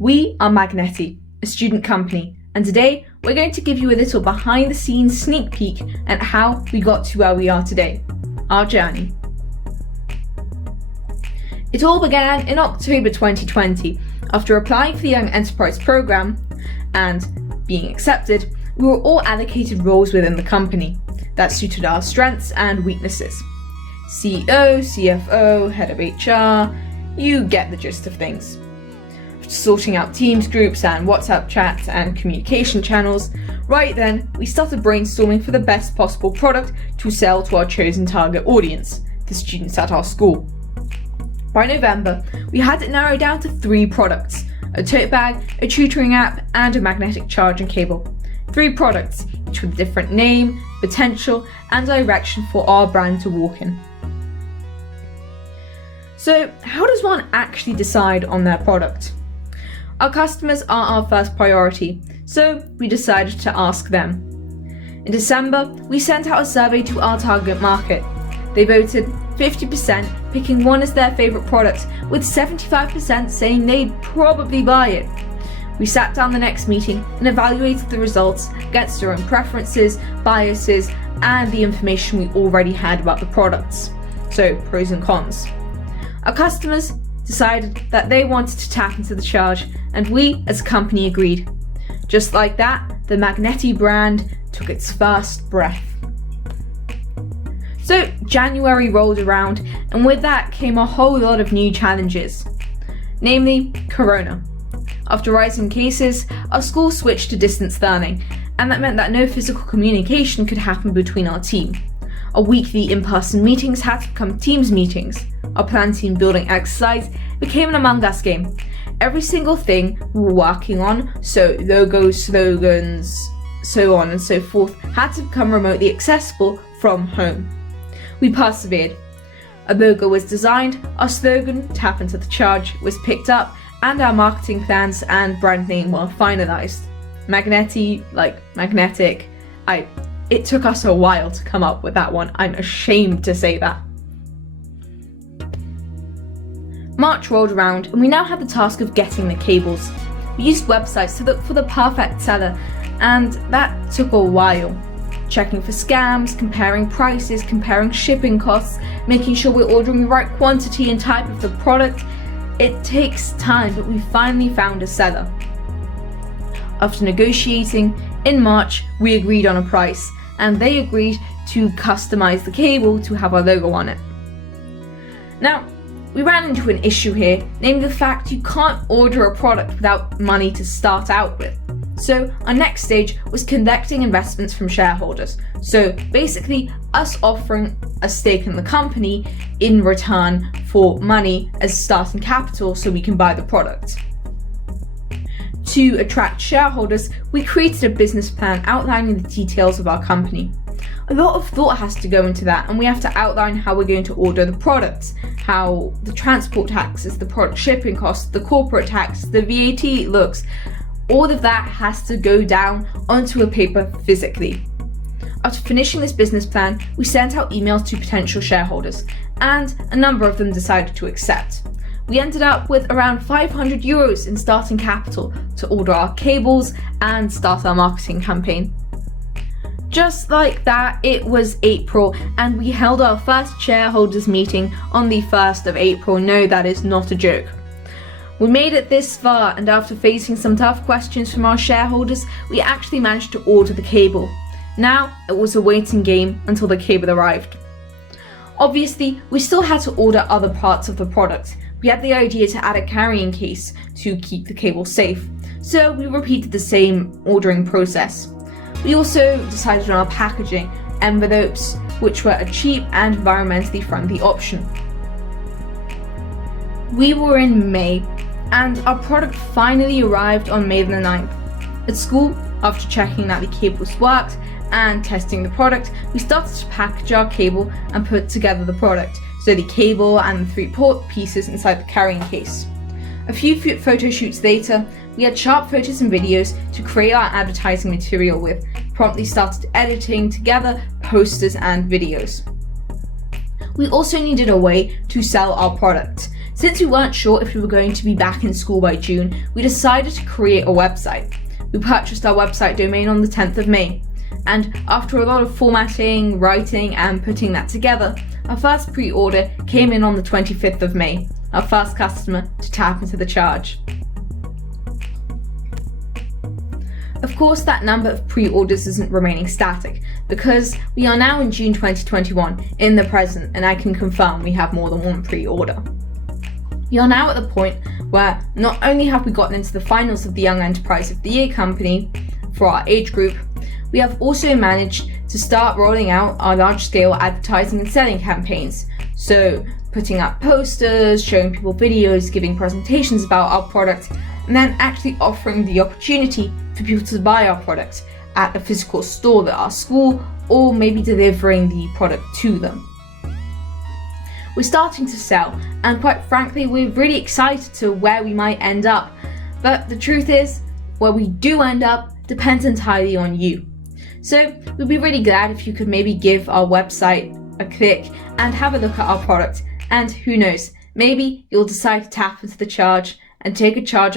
We are Magnetti, a student company, and today we're going to give you a little behind the scenes sneak peek at how we got to where we are today, our journey. It all began in October 2020. After applying for the Young Enterprise Programme and being accepted, we were all allocated roles within the company that suited our strengths and weaknesses. CEO, CFO, head of HR, you get the gist of things. After sorting out Teams groups and WhatsApp chats and communication channels, right then we started brainstorming for the best possible product to sell to our chosen target audience, the students at our school. By November, we had it narrowed down to 3 products: a tote bag, a tutoring app, and a magnetic charging cable. 3 products, each with a different name, potential, and direction for our brand to walk in. So, how does one actually decide on their product? Our customers are our first priority, so we decided to ask them. In December, we sent out a survey to our target market. They voted 50%, picking one as their favourite product, with 75% saying they'd probably buy it. We sat down the next meeting and evaluated the results against our own preferences, biases, and the information we already had about the products. So, pros and cons. Our customers decided that they wanted to tap into the charge, and we as a company agreed. Just like that, the Magnetti brand took its first breath. So January rolled around, and with that came a whole lot of new challenges, namely Corona. After rising cases, our school switched to distance learning, and that meant that no physical communication could happen between our team. Our weekly in-person meetings had to become Teams meetings. Our plan team building exercise became an Among Us game. Every single thing we were working on, so logos, slogans, so on and so forth, had to become remotely accessible from home. We persevered. A logo was designed, our slogan, Tap Into the Charge, was picked up, and our marketing plans and brand name were finalised. Magnetti, like magnetic. It took us a while to come up with that one. I'm ashamed to say that. March rolled around, and we now had the task of getting the cables. We used websites to look for the perfect seller, and that took a while. Checking for scams, comparing prices, comparing shipping costs, making sure we're ordering the right quantity and type of the product. It takes time, but we finally found a seller. After negotiating, in March, we agreed on a price, and they agreed to customize the cable to have our logo on it. Now, we ran into an issue here, namely the fact you can't order a product without money to start out with. So our next stage was collecting investments from shareholders. So basically us offering a stake in the company in return for money as starting capital so we can buy the product. To attract shareholders, we created a business plan outlining the details of our company. A lot of thought has to go into that, and we have to outline how we're going to order the products, how the transport taxes, the product shipping costs, the corporate tax, the VAT looks. All of that has to go down onto a paper physically. After finishing this business plan, we sent out emails to potential shareholders, and a number of them decided to accept. We ended up with around €500 in starting capital to order our cables and start our marketing campaign. Just like that, it was April, and we held our first shareholders meeting on the 1st of April. No, that is not a joke. We made it this far, and after facing some tough questions from our shareholders, we actually managed to order the cable. Now, it was a waiting game until the cable arrived. Obviously, we still had to order other parts of the product. We had the idea to add a carrying case to keep the cable safe, so we repeated the same ordering process. We also decided on our packaging, envelopes, which were a cheap and environmentally friendly option. We were in May, and our product finally arrived on May the 9th. At school, after checking that the cables worked and testing the product, we started to package our cable and put together the product, so the cable and the 3 port pieces inside the carrying case. A few photo shoots later, we had sharp photos and videos to create our advertising material with, promptly started editing together posters and videos. We also needed a way to sell our product. Since we weren't sure if we were going to be back in school by June, we decided to create a website. We purchased our website domain on the 10th of May, and after a lot of formatting, writing, and putting that together, our first pre-order came in on the 25th of May, our first customer to tap into the charge. Of course, that number of pre-orders isn't remaining static, because we are now in June 2021, in the present, and I can confirm we have more than one pre-order. We are now at the point where not only have we gotten into the finals of the Young Enterprise of the Year company for our age group, we have also managed to start rolling out our large-scale advertising and selling campaigns. So putting up posters, showing people videos, giving presentations about our product, and then actually offering the opportunity for people to buy our product at a physical store at our school, or maybe delivering the product to them. We're starting to sell, and quite frankly, we're really excited to where we might end up. But the truth is, where we do end up depends entirely on you. So we'd be really glad if you could maybe give our website a click and have a look at our product. And who knows, maybe you'll decide to tap into the charge and take a charge